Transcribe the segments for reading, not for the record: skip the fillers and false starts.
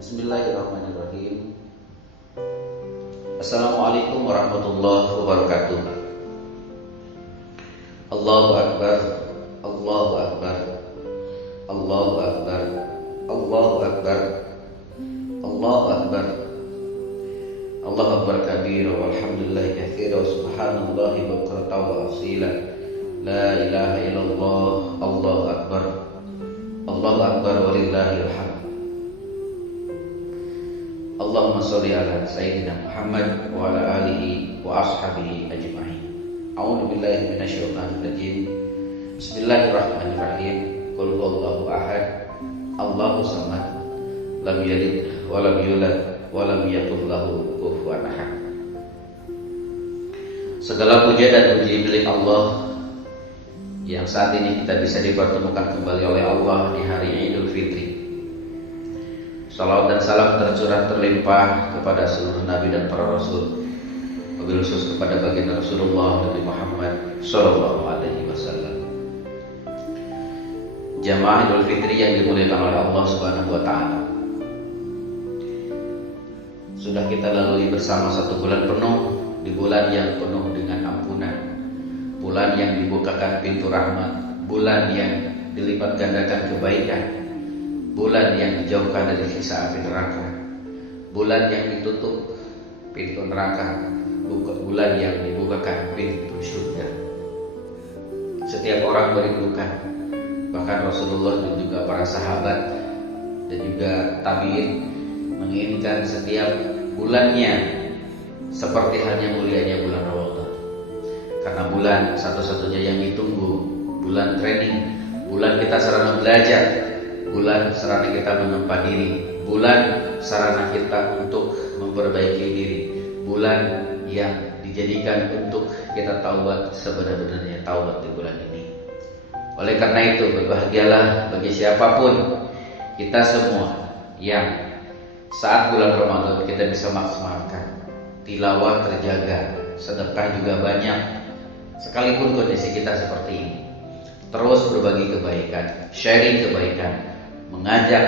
Bismillahirrahmanirrahim. Assalamualaikum warahmatullahi wabarakatuh. Allahu Akbar, Allahu Akbar, Allahu Akbar, Allahu Akbar, Allahu Akbar, Allahu Akbar kabira walhamdulillahi katsira wa subhanallahi bukratan wa asila. La ilaha illallah, Allahu Akbar, Allahu Akbar walillahil hamd. Allahumma sholli ala sayyidina Muhammad wa ala alihi wa ashabihi ajma'in. A'udzu billahi minasyaitonir rajim. Bismillahirrahmanirrahim. Qul huwallahu ahad, Allahu samad, lam yalid wa lam yulad wa lam yakul lahu kufuwan ahad. Segala puja dan puji milik Allah yang saat ini kita bisa dipertemukan kembali oleh Allah di hari Idul Fitri. Salawat dan salam tercurah terlimpah kepada seluruh nabi dan para rasul, wabil khusus kepada baginda Rasulullah Nabi Muhammad sallallahu alaihi wasallam. Jamaah Idul Fitri yang dimuliakan oleh Allah Subhanahu wa taala. Sudah kita lalui bersama satu bulan penuh, di bulan yang penuh dengan ampunan, bulan yang dibukakan pintu rahmat, bulan yang dilipat gandakan kebaikan, bulan yang dijauhkan dari siksa api neraka, bulan yang ditutup pintu neraka, bulan yang dibukakan pintu surga. Setiap orang merindukan, bahkan Rasulullah dan juga para sahabat dan juga tabi'in menginginkan setiap bulannya seperti halnya mulianya bulan Ramadan. Karena bulan satu-satunya yang ditunggu, bulan training, bulan kita sarana belajar, bulan sarana kita menempa diri, bulan sarana kita untuk memperbaiki diri, bulan yang dijadikan untuk kita taubat sebenar-benarnya taubat di bulan ini. Oleh karena itu berbahagialah bagi siapapun kita semua yang saat bulan Ramadan kita bisa maksimalkan tilawah terjaga, sedekah juga banyak, sekalipun kondisi kita seperti ini. Terus berbagi kebaikan, sharing kebaikan, mengajak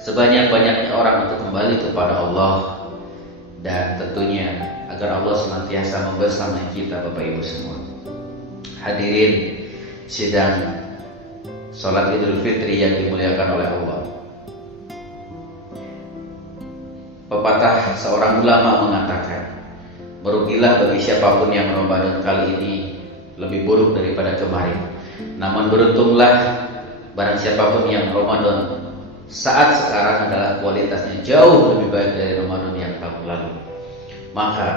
sebanyak-banyaknya orang untuk kembali kepada Allah, dan tentunya agar Allah senantiasa membersamai kita Bapak Ibu semua. Hadirin sidang salat Idul Fitri yang dimuliakan oleh Allah. Pepatah seorang ulama mengatakan, merugilah bagi siapapun yang Ramadan kali ini lebih buruk daripada kemarin. Namun beruntunglah barang siapapun yang Ramadan saat sekarang adalah kualitasnya jauh lebih baik dari Ramadan yang tahun lalu. Maka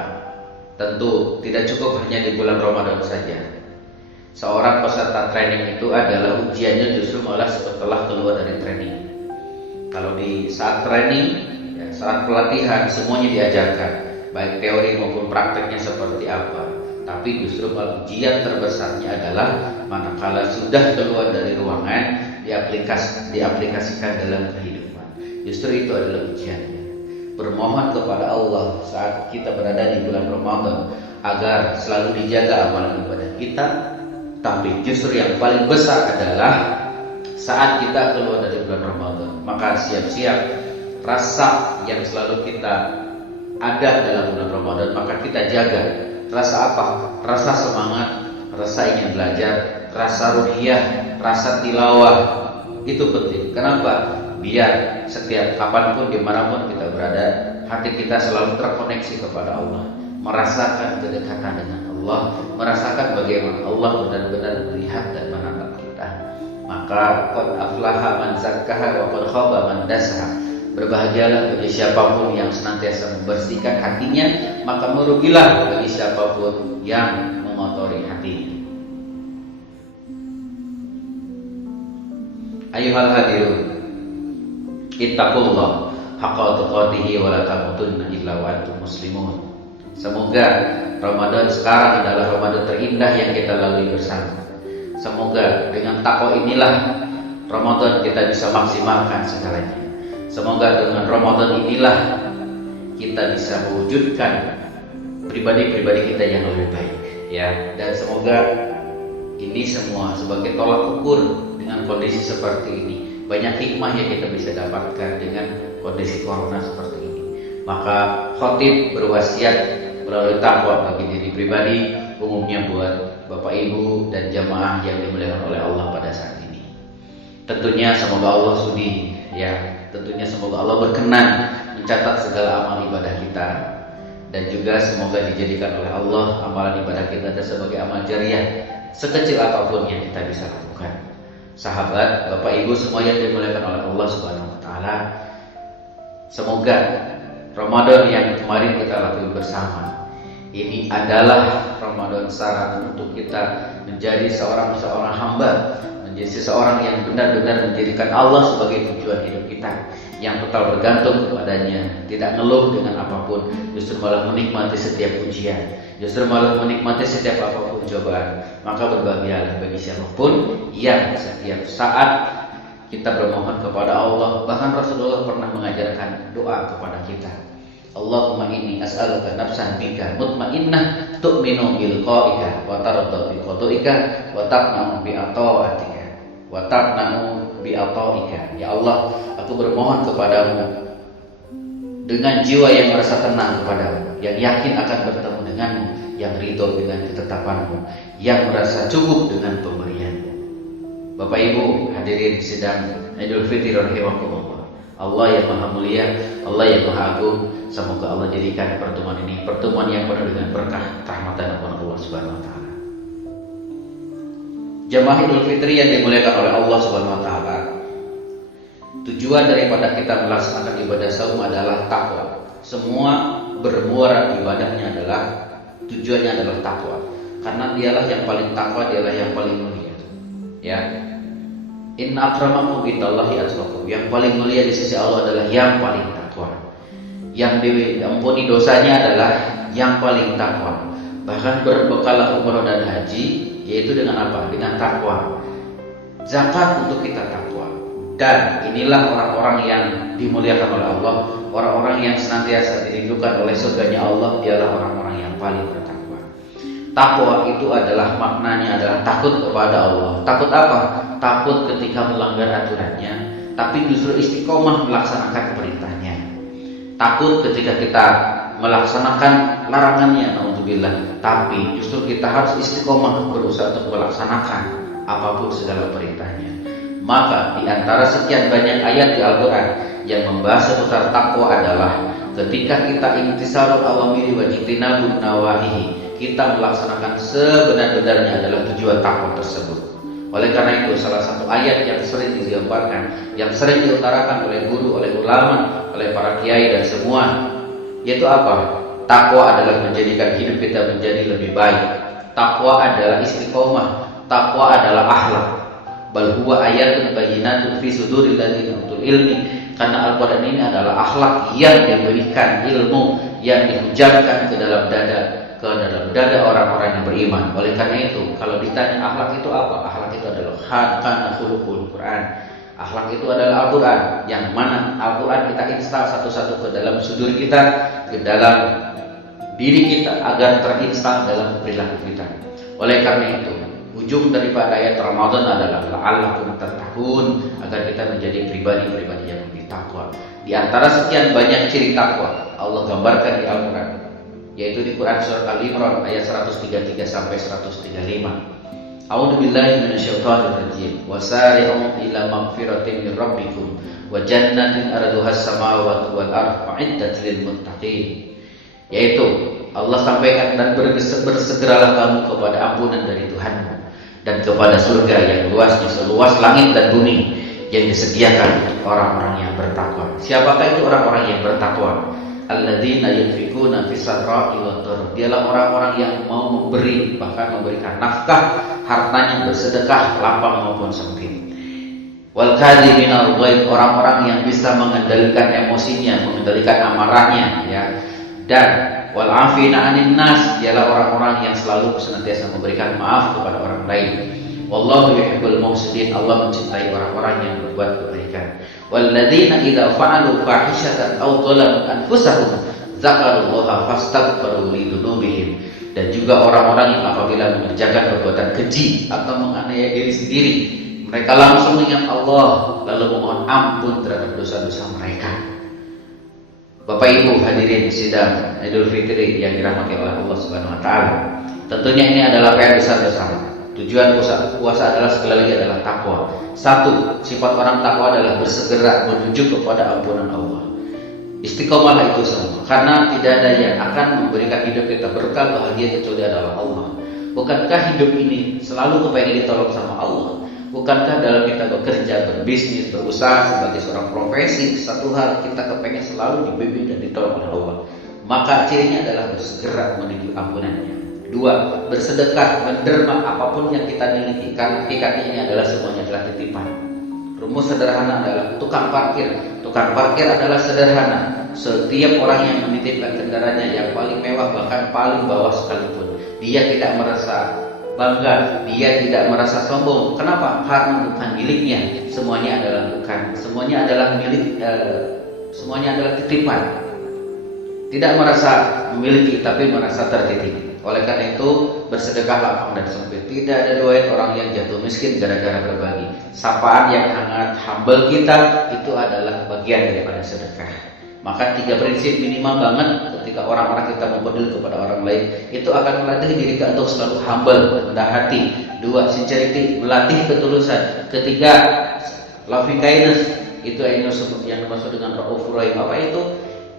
tentu tidak cukup hanya di bulan Ramadan saja. Seorang peserta training itu adalah ujiannya justru malah setelah keluar dari training. Kalau di saat training, ya, saat pelatihan semuanya diajarkan, baik teori maupun prakteknya seperti apa. Tapi justru ujian terbesarnya adalah manakala sudah keluar dari ruangan, diaplikasikan dalam kehidupan. Justru itu adalah ujiannya. Bermohon kepada Allah saat kita berada di bulan Ramadan agar selalu dijaga amalan ibadah kita. Tapi justru yang paling besar adalah saat kita keluar dari bulan Ramadan, maka siap-siap rasa yang selalu kita ada dalam bulan Ramadan, maka kita jaga. Rasa apa? Rasa semangat, rasa ingin belajar, rasa ruhiyah, rasa tilawah. Itu penting. Kenapa? Biar setiap kapanpun, dimanapun kita berada, hati kita selalu terkoneksi kepada Allah, merasakan kedekatan dengan Allah, merasakan bagaimana Allah benar-benar melihat dan menatap kita. Maka qad aflaha man zakkaha wa qad khaba man dassaha. Berbahagialah bagi siapapun yang senantiasa membersihkan hatinya, maka merugilah bagi siapapun yang mengotori hatinya. Ayuhal hadirun, ittaqullah haqqa tuqatih wa la tamutunna illa wa antum muslimun. Semoga Ramadan sekarang adalah Ramadan terindah yang kita lalui bersama. Semoga dengan takwa inilah Ramadan kita bisa maksimalkan segalanya. Semoga dengan Ramadan inilah kita bisa mewujudkan pribadi-pribadi kita yang lebih baik, ya. Dan semoga ini semua sebagai tolak ukur dengan kondisi seperti ini banyak hikmah yang kita bisa dapatkan dengan kondisi corona seperti ini. Maka khatib berwasiat melalui takwa bagi diri pribadi, umumnya buat Bapak Ibu dan jamaah yang dimuliakan oleh Allah pada saat ini. Tentunya semoga Allah sudi, tentunya semoga Allah berkenan mencatat segala amal ibadah kita, dan juga semoga dijadikan oleh Allah amalan ibadah kita sebagai amal jariah sekecil apapun yang kita bisa lakukan. Sahabat, Bapak Ibu semua yang dimuliakan oleh Allah Subhanahu wa taala, semoga Ramadan yang kemarin kita lalui bersama ini adalah Ramadan sarana untuk kita menjadi seorang hamba, menjadi seseorang yang benar-benar menjadikan Allah sebagai tujuan hidup kita, yang total bergantung kepadanya, tidak ngeluh dengan apapun, justru malah menikmati setiap ujian, justru malah menikmati setiap apapun cobaan. Maka berbahagialah bagi siapapun yang setiap saat kita bermohon kepada Allah. Bahkan Rasulullah pernah mengajarkan doa kepada kita, Allahumma inni as'aluka nafsan bika mutmainnah tu'minu bil qa'ika wa tarda bi qada'ika wa taqna'u bi ata'atika wa taqna'u bi ata'ika. Ya Allah, aku bermohon kepadamu dengan jiwa yang merasa tenang kepadamu, yang yakin akan bertemu denganmu, yang ridho dengan ketetapanmu, yang merasa cukup dengan pemberianmu. Bapak Ibu hadirin sidang Idul Fitri rahimakumullah. Allah yang maha mulia, Allah yang maha agung, semoga Allah jadikan pertemuan ini pertemuan yang penuh dengan berkah, rahmat dan ampunan Allah Subhanahu wa taala. Jamaah Idul Fitri yang dimuliakan oleh Allah Subhanahu wa taala, tujuan daripada kita melaksanakan ibadah saum adalah takwa. Semua bermuara ibadahnya adalah tujuannya adalah takwa, karena dialah yang paling takwa, dialah yang paling mulia. Inna akramakum indallahi atqakum. Yang paling mulia di sisi Allah adalah yang paling takwa. Yang diampuni dosanya adalah yang paling takwa. Bahkan berbekalah umrah dan haji, yaitu dengan apa? Dengan takwa. Zakat untuk kita takwa. Dan inilah orang-orang yang dimuliakan oleh Allah, orang-orang yang senantiasa dirindukan oleh surganya Allah, dialah orang-orang yang paling bertakwa. Takwa itu adalah maknanya adalah takut kepada Allah. Takut apa? Takut ketika melanggar aturannya, tapi justru istiqomah melaksanakan perintahnya. Takut ketika kita melaksanakan larangannya, naudzubillah, tapi justru kita harus istiqomah berusaha untuk melaksanakan apapun segala perintahnya. Maka di antara sekian banyak ayat di Al-Quran yang membahas seputar takwa adalah ketika kita imtisarul awamiri wa jitinabun nawahihi, kita melaksanakan sebenar-benarnya adalah tujuan takwa tersebut. Oleh karena itu salah satu ayat yang sering digambarkan, yang sering diutarakan oleh guru, oleh ulama, oleh para kiai dan semua, yaitu apa? Takwa adalah menjadikan hidup kita menjadi lebih baik. Takwa adalah istiqomah, takwa adalah akhlak. Bal huwa ayatun bayyinatun fi suduril ladzina utul ilmi. Karena Al-Qur'an ini adalah akhlak yang diberikan, ilmu yang dihujankan ke dalam dada orang-orang yang beriman. Oleh karena itu, kalau ditanya akhlak itu apa? Akhlak itu adalah kana khuluqul Quran. Akhlak itu adalah Al-Quran, yang mana Al-Quran kita install satu-satu ke dalam sudur kita, ke dalam diri kita, agar terinstal dalam perilaku kita. Oleh karena itu, ujung daripada ayat Ramadan adalah la'allakum tattaqun, agar kita menjadi pribadi-pribadi yang lebih takwa. Di antara sekian banyak ciri takwa, Allah gambarkan di Al-Quran, yaitu di Quran surat Al-Imran ayat 133 sampai 135. A'udzu billahi minasyaitonir rajim. Wasari'u ila magfiratin min rabbikum wa jannatin arduhas samawati wal ardh u'iddat lil muttaqin. Yaitu Allah sampaikan, dan bersegeralah kamu kepada ampunan dari Tuhanmu dan kepada surga yang luasnya seluas langit dan bumi, yang disediakan untuk orang-orang yang bertakwa. Siapakah itu orang-orang yang bertakwa? Alladzina yunfikuna fis sarra'i wad dharra. Dialah orang-orang yang mau memberi, bahkan memberikan nafkah, hartanya bersedekah lapang maupun sempit. Wal kadhiminal ghaidh, orang-orang yang bisa mengendalikan emosinya, mengendalikan amarahnya, Dan wal afina 'anil nas, dialah orang-orang yang selalu senantiasa memberikan maaf kepada orang lain. Wallahu yuhibbul muhsinin, Allah mencintai orang-orang yang berbuat kebaikan. Walladzina idza fa'alu fahishatan aw dhalamu anfusahum dzakarullaha fastaghfiru lidzunubihim. Dan juga orang-orang yang apabila mengerjakan perbuatan keji atau menganiaya diri sendiri, Mereka langsung ingat Allah, lalu memohon ampun terhadap dosa-dosa mereka. Bapak Ibu hadirin sidang Idul Fitri yang dirahmati oleh Allah Subhanahu wa taala. Tentunya ini adalah PR besar bersama. Tujuan puasa adalah sekali lagi adalah takwa. Satu, sifat orang takwa adalah bersegera menuju kepada ampunan Allah. Istiqomahlah itu semua, karena tidak ada yang akan memberikan hidup kita berkah bahagia kecuali adalah Allah. Bukankah hidup ini selalu kepengen ditolong sama Allah? Bukankah dalam kita bekerja, berbisnis, berusaha sebagai seorang profesi, satu hal kita kepengen selalu dibimbing dan ditolong oleh Allah? Maka cirinya adalah bersegera menuju ampunannya. Dua, bersedekah, menderma apapun yang kita miliki, karena hakikatnya ini adalah semuanya adalah titipan. Rumus sederhana adalah tukang parkir. Tukang parkir adalah sederhana. Setiap orang yang menitipkan kendaraannya yang paling mewah, bahkan paling bawah sekalipun, dia tidak merasa bangga, dia tidak merasa sombong. Kenapa? Karena bukan miliknya. Semuanya adalah bukan. Semuanya adalah milik. Semuanya adalah titipan. Tidak merasa memiliki, tapi merasa tertitip. Oleh karena itu, bersedekah lapang dan sempit. Tidak ada riwayat orang yang jatuh miskin gara-gara berbagi. Sapaan yang hangat, humble kita, itu adalah bagian daripada sedekah. Maka 3 prinsip minimal banget ketika orang-orang kita memberi kepada orang lain, itu akan melatih diri kita untuk selalu humble, rendah hati. 2, sincerity, melatih ketulusan. 3, loving kindness, itu yang dimaksud dengan Raufur Rahim. Apa itu?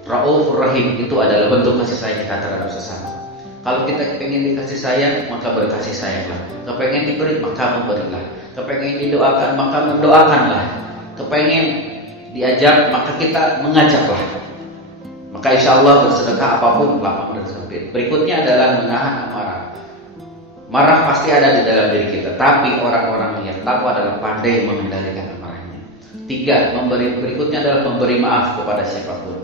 Raufur Rahim itu adalah bentuk kasih sayang kita terhadap sesama. Kalau kita pengen dikasih sayang, maka berkasih sayanglah. Kepengen diberi, maka memberilah. Kepengen didoakan, maka mendoakanlah. Kepengen diajak, maka kita mengajaklah. Maka insya Allah bersedekah apapun lapang dan sempit. Berikutnya adalah menahan amarah. Marah pasti ada di dalam diri kita, tapi orang-orang yang takwa adalah pandai mengendalikan amarahnya. 3, berikutnya adalah memberi maaf kepada siapapun.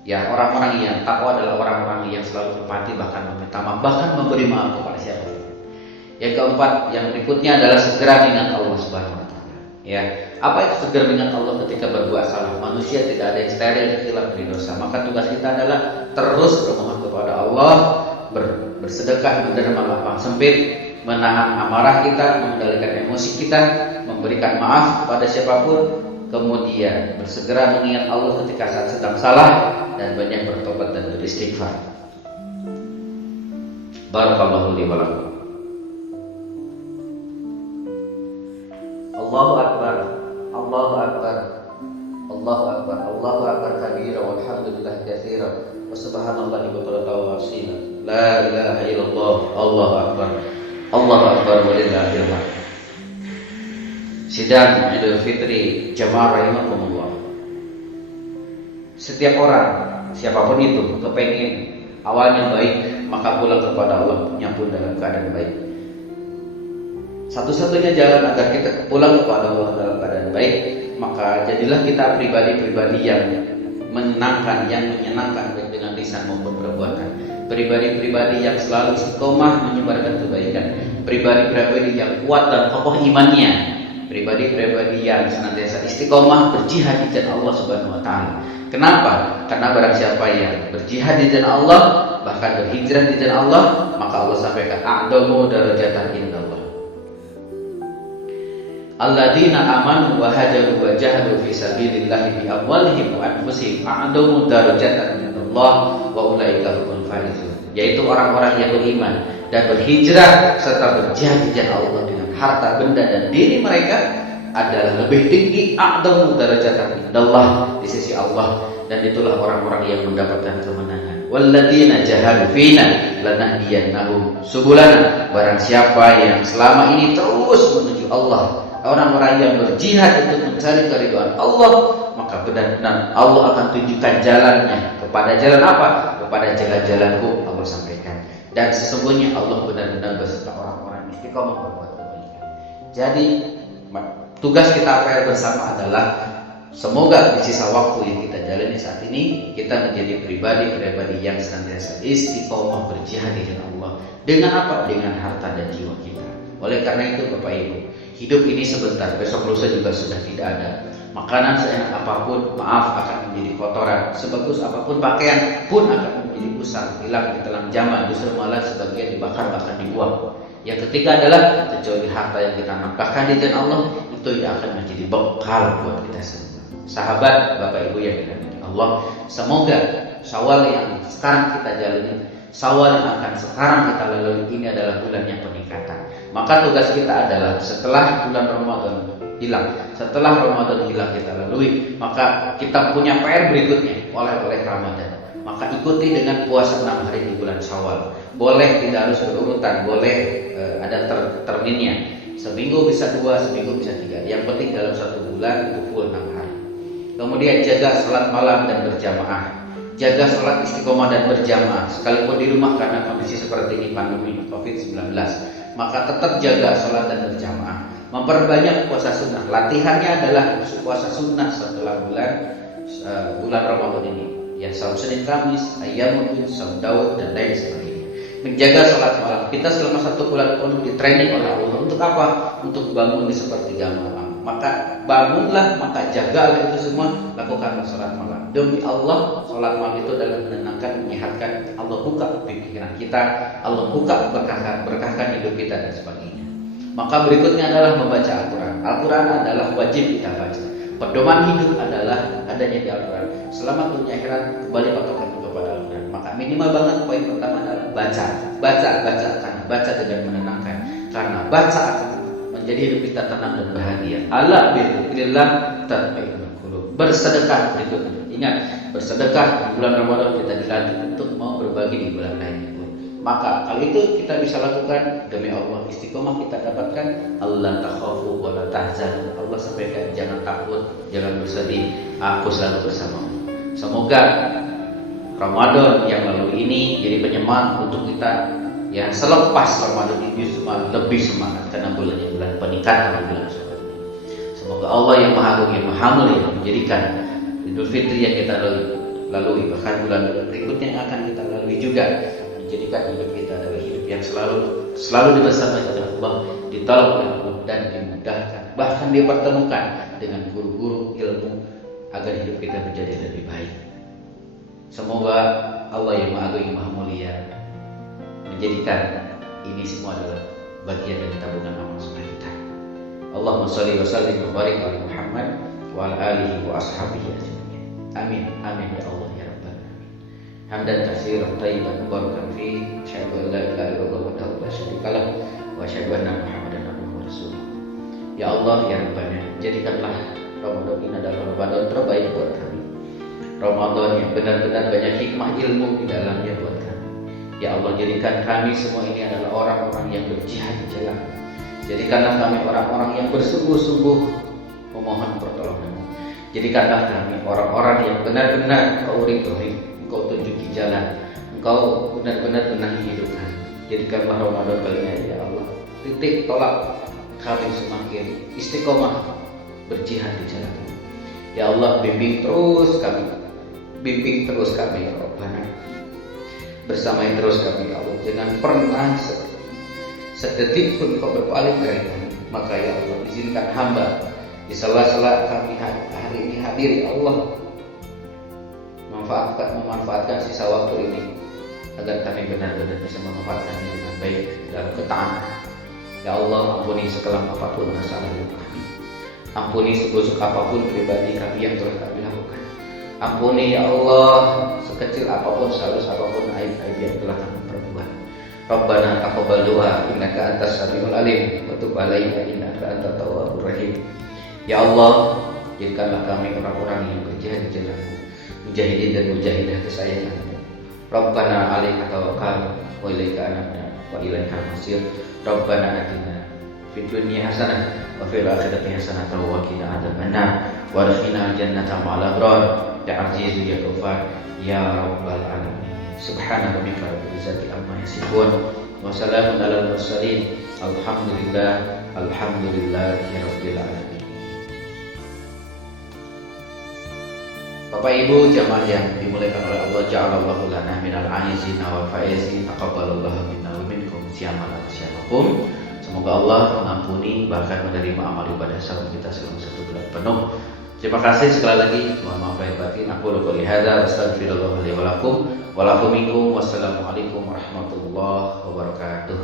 Ya, orang-orang yang takwa adalah orang-orang yang selalu empati, bahkan meminta maaf, bahkan memberi maaf kepada siapapun. Yang keempat, yang berikutnya adalah segera mengingat Allah Subhanahu wa taala. Ya, apa itu segera mengingat Allah ketika berbuat salah? Manusia tidak ada yang steril khilaf dari dosa. Maka tugas kita adalah terus bermohon kepada Allah, bersedekah, menderma lapang sempit, menahan amarah kita, mengendalikan emosi kita, memberikan maaf kepada siapapun, kemudian bersegera mengingat Allah ketika saat sedang salah, dan banyak bertobat dan beristighfar. Barakallahu li wa lakum. Allahu akbar, Allahu akbar, Allahu akbar, Allahu akbar kabira, walhamdulillah katsira, wa subhanallahi bukratan wa asila. La ilaha illallah, Allahu akbar, Allahu akbar, walillahil hamd. Sidang Idul Fitri jamaah rahimakumullah. Setiap orang, siapapun itu, kepengen awalnya baik, maka pulang kepada Allah yang pun dalam keadaan baik. Satu-satunya jalan agar kita pulang kepada Allah dalam keadaan baik, maka jadilah kita pribadi-pribadi yang menyenangkan, yang menyenangkan baik dengan lisan maupun perbuatan. Pribadi-pribadi yang selalu istiqomah menyebarkan kebaikan. Pribadi-pribadi yang kuat dan kokoh imannya. Pribadi-pribadi yang senantiasa istiqomah berjihad di jalan Allah Subhanahu wa taala. Kenapa? Karena barang siapa yang berjihad di jalan Allah, bahkan berhijrah di jalan Allah, maka Allah sampaikan a'damu darajatan indallah. Alladzina amanu wa hajaru wa jahadu fi sabilillahi bi amwalihim wa anfusihim a'damu darajatan indallah wa ulaika humul faizun. Yaitu orang-orang yang beriman dan berhijrah serta berjihad di jalan Allah dengan harta, benda dan diri mereka adalah lebih tinggi a'damu darajatan indallah di sisi Allah, dan itulah orang-orang yang mendapatkan kemenangan. Walladzina jahadu fina lanahdiyannahum subulana. Barang siapa yang selama ini terus menuju Allah, orang-orang yang berjihad untuk mencari keridhaan Allah, maka benar-benar Allah akan tunjukkan jalannya. Kepada jalan apa? Kepada jalan-jalanku, Allah sampaikan. Dan sesungguhnya Allah benar-benar beserta orang-orang istiqomah berbuat kebaikan. Jadi tugas kita PR bersama adalah semoga di sisa waktu yang kita jalani saat ini, kita menjadi pribadi-pribadi yang senantiasa istiqomah berjihad di jalan Allah. Dengan apa? Dengan harta dan jiwa kita. Oleh karena itu Bapak Ibu, hidup ini sebentar, besok lusa juga sudah tidak ada. Makanan seenak apapun, maaf, akan menjadi kotoran. Sebagus apapun pakaian pun akan menjadi usang, hilang di telan zaman, justru malah sebagian dibakar bahkan dibuang. Yang ketiga adalah kecuali harta yang kita nafkahkan di jalan Allah itu yang akan menjadi bekal buat kita semua. Sahabat, Bapak Ibu yang dirahmati Allah, semoga Syawal yang sekarang kita jalani, Syawal yang akan sekarang kita lalui ini adalah bulan yang peningkatan. Maka tugas kita adalah setelah bulan Ramadan hilang, setelah Ramadan hilang kita lalui, maka kita punya PR berikutnya oleh Ramadan. Maka ikuti dengan puasa 6 hari di bulan Syawal. Boleh tidak harus berurutan, boleh ada terminnya. Seminggu bisa 2, seminggu bisa 3. Yang penting dalam 1 bulan itu full 6 hari. Kemudian jaga sholat malam dan berjamaah. Jaga sholat istiqomah dan berjamaah. Sekalipun di rumah karena kondisi seperti ini pandemi COVID-19, maka tetap jaga sholat dan berjamaah. Memperbanyak puasa sunnah. Latihannya adalah puasa sunnah setelah bulan Ramadan ini. Ya, saum Senin Kamis, Ayyamul Bid, saum Daud dan lain sebagainya. Menjaga sholat malam. Kita selama 1 bulan penuh di training oleh Allah. Untuk apa? Untuk bangun di sepertiga malam. Maka bangunlah, maka jagalah itu semua. Lakukanlah sholat malam. Demi Allah, sholat malam itu adalah menenangkan, menyehatkan. Allah buka pikiran kita, Allah buka berkahkan hidup kita dan sebagainya. Maka berikutnya adalah membaca Al-Quran. Al-Quran adalah wajib kita baca. Pedoman hidup adalah adanya di Al-Quran. Selama dunia akhirat kembali patokan kepada Al-Quran. Maka minimal banget poin pertama adalah baca. Karena baca dengan menenangkan. Karena baca akan menjadi hidup kita tenang dan bahagia. Ala bidzikrillah tatma'innul qulub. Bersedekah berikutnya. Ingat, bersedekah di bulan Ramadan kita dilatih untuk mau berbagi di bulan lainnya. Maka hal itu kita bisa lakukan demi Allah. Istiqomah kita dapatkan. Allah takhafu wa la tahzanu. Allah sampaikan jangan takut, jangan bersedih, aku selalu bersamamu. Semoga Ramadan yang lalu ini jadi penyemangat untuk kita. Ya, selepas Ramadan ini semua lebih semangat karena bulan peningkatan bulan Syawal ini. Semoga Allah yang Maha Agung yang Maha Mulia menjadikan Idul Fitri yang kita lalui, bahkan bulan berikutnya yang akan kita lalui juga, menjadikan hidup kita adalah hidup yang selalu dibersamai oleh Allah, ditolong oleh Allah dan dimudahkan, bahkan dipertemukan dengan guru-guru ilmu agar hidup kita menjadi lebih baik. Semoga Allah yang Maha Agung yang Maha Mulia menjadikan ini semua adalah bagian dari tabungan amal soleh kita. Allahumma shalli wa sallim wa barik ala Muhammad wa ala alihi wa ashabihi ajma'in. Amin. Amin ya Allah ya Rabbal alamin. Hamdan katsiran thayyiban mubarakan fi, asyhadu an la ilaha illallah wahdahu la syarika lah wa asyhadu anna Muhammadan abduhu wa rasuluh. Ya Allah ya Rabbana, jadikanlah Ramadan ini adalah Ramadan terbaik buat kami. Ramadan yang benar-benar banyak hikmah ilmu di dalamnya buat kami. Ya Allah, jadikan kami semua ini adalah orang-orang yang berjihad di jalan. Jadikanlah kami orang-orang yang bersungguh-sungguh memohon pertolongan-Mu. Jadikanlah kami orang-orang yang benar-benar Engkau ridhoi, Engkau tunjuki jalan, Engkau benar-benar benahi hidup kami. Jadikanlah Ramadan kali ini ya Allah titik tolak kami semakin istiqomah berjihad di jalan-Mu. Ya Allah, bimbing terus kami ya Rabbana. Bersamai terus kami ya Allah, jangan pernah sedetik pun Kau berpaling dari kami. Maka ya Allah, izinkan hamba di sela-sela kami hari ini hadir ya Allah, memanfaatkan sisa waktu ini agar kami benar-benar bisa memanfaatkannya dengan baik dalam ketaatan. Ya Allah, ampuni segala apapun masalah hidup kami. Ampuni sebusuk apapun pribadi kami yang telah kami lakukan. Ampuni ya Allah sekecil apapun, sehalus apapun aib-aib yang telah kami perbuat. Rabbana taqabbal du'a innaka antas samiul alim wa tub 'alaina innaka antat tawwabur rahim. Ya Allah, jadikanlah kami orang-orang yang berjihad di jalan-Mu, mujahidin dan mujahidah kesayangan-Mu. Rabbana 'alaika tawakkalna wa ilaika anabna wa ilaikal masir. Rabbana atina fid dunya hasanah wa fil akhirati hasanah wa qina adzabannar wa adkhilna jannata ma'al abrar ya aziz ya ghafar ya rabbal alamin. Subhana rabbika rabbil izzati amma yasifun wa salamun alal mursalin alhamdulillahi rabbil alamin. Bapak Ibu jamaah yang dimuliakan oleh Allah, ja'alallahu lana minal aizina wal faizin, taqabbalallahu minna wa minkum siyamana wa siyamakum. Semoga Allah mengampuni bahkan menerima amal ibadah saum kita selama 1 bulan penuh. Terima kasih sekali lagi. Mohon maaf lahir batin. Aku qouli hadza wa astaghfirullah li wa lakum wa lakum minkum. Wassalamualaikum warahmatullahi wabarakatuh.